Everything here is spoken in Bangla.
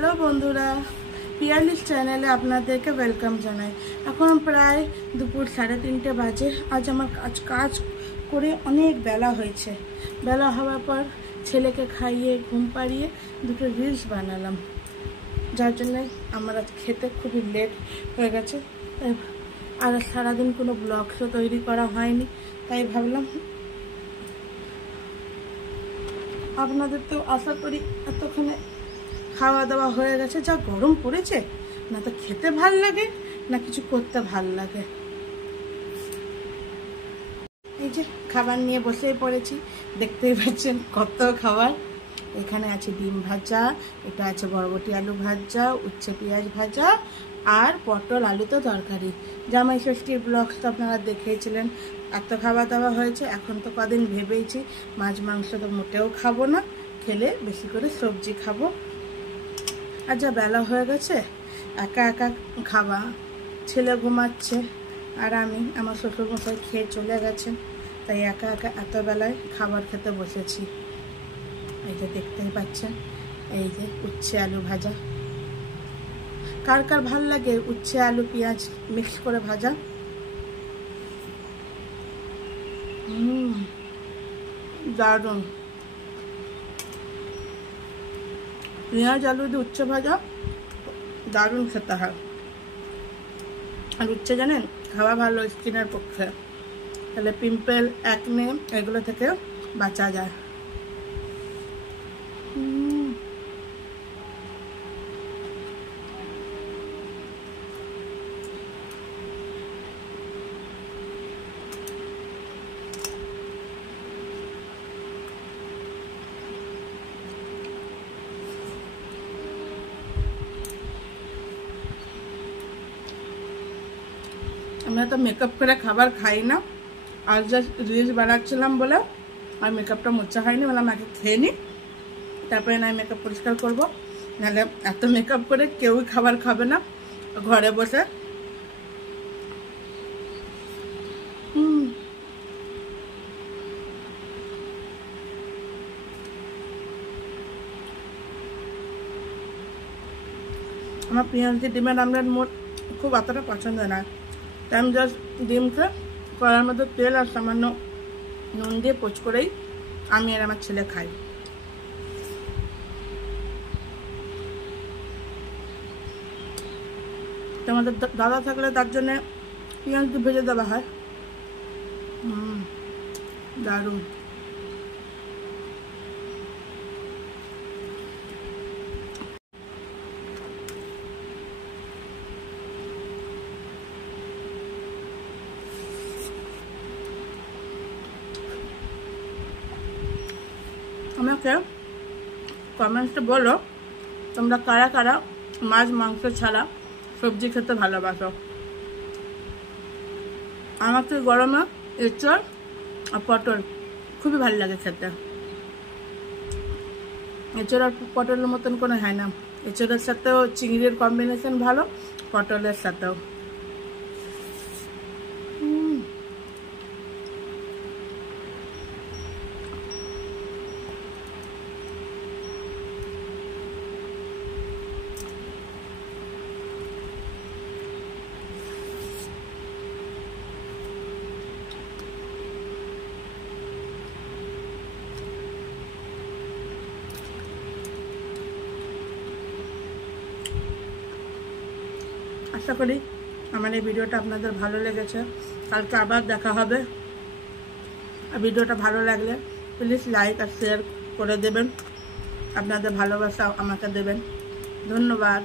হ্যালো বন্ধুরা, পিয়ারলিস চ্যানেলে আপনাদেরকে ওয়েলকাম জানাই। এখন প্রায় দুপুর 3:30 বাজে। আজ আমার কাজ করে অনেক বেলা হয়েছে। বেলা হওয়ার পর ছেলেকে খাইয়ে ঘুম পাড়িয়ে দুটো রিলস বানালাম, যার জন্যে আমার আজ খেতে খুবই লেট হয়ে গেছে। আর সারাদিন কোনো ব্লগসও তৈরি করা হয়নি, তাই ভাবলাম আপনাদের তো আশা করি এতক্ষণে খাওয়া দাওয়া হয়ে গেছে। যা গরম পড়েছে, না তো খেতে ভাল লাগে না কিছু করতে ভাল লাগে। এই যে খাবার নিয়ে বসে পড়েছি, দেখতেই পাচ্ছেন কত খাবার। এখানে আছে ডিম ভাজা, এটা আছে বরবটি আলু ভাজা, উচ্ছে পেঁয়াজ ভাজা আর পটল আলু তো তরকারি। জামাই ষষ্ঠীর ব্লগস তো আপনারা দেখেছিলেন। এত খাওয়া দাওয়া হয়েছে। এখন তো কদিন ভেবেইছি মাছ মাংস তো মোটেও খাবো না, খেলে বেশি করে সবজি খাবো। আর যা বেলা হয়ে গেছে, একা একা খাওয়া, ছেলে ঘুমাচ্ছে আর আমার শ্বশুরমশাই খেয়ে চলে গেছেন, তাই একা একা এত বেলায় খাবার খেতে বসেছি। এই যে দেখতেই পাচ্ছেন, এই যে উচ্ছে আলু ভাজা। কার কার ভাল লাগে উচ্ছে আলু পেঁয়াজ মিক্স করে ভাজা? দারুণ। পেঁয়াজ আলু দিয়ে উচ্ছে ভাজা দারুণ খেতে হয়। আর উচ্ছে জানেন খাওয়া ভালো স্কিনের পক্ষে, তাহলে পিম্পল একনে এগুলো থেকে বাঁচা যায়। আমরা তো মেকআপ করে খাবার খাই না, আর জাস্ট রিলস বানাচ্ছিলাম বলে আর মেকআপটা মোছা হয়নি। বললাম আগে খেয়ে নিই, তারপরে না মেকআপ পরিষ্কার করবো, নাহলে এত মেকআপ করে কেউই খাবার খাবে না ঘরে বসে। আমার পেঁয়াজ দিয়ে ডিমের আমলেট মোট খুব অতটা পছন্দ না, তাই আমি জাস্ট ডিমকে কড়ার মধ্যে তেল আর সামান্য নুন দিয়ে পোচ করেই আমি আর আমার ছেলে খাই। তোমাদের দাদা থাকলে তার জন্য পেঁয়াজ দিয়ে ভেজে দেওয়া হয়। দারুণ। আমাকে কমেন্টসে বলো তোমরা কারা কারা মাছ মাংস ছাড়া সবজি খেতে ভালোবাসো। আমাকে গরমে এঁচড় আর পটল খুবই ভালো লাগে খেতে। এঁচড় আর পটলের মতন কোনো হয় না। এঁচড়ের সাথেও চিংড়ির কম্বিনেশন ভালো, পটলের সাথেও। আশা করি আমার এই ভিডিওটা আপনাদের ভালো লেগেছে। কালকে আবার দেখা হবে। আর ভিডিওটা ভালো লাগলে প্লিজ লাইক আর শেয়ার করে দেবেন। আপনাদের ভালোবাসা আমাকে দেবেন। ধন্যবাদ।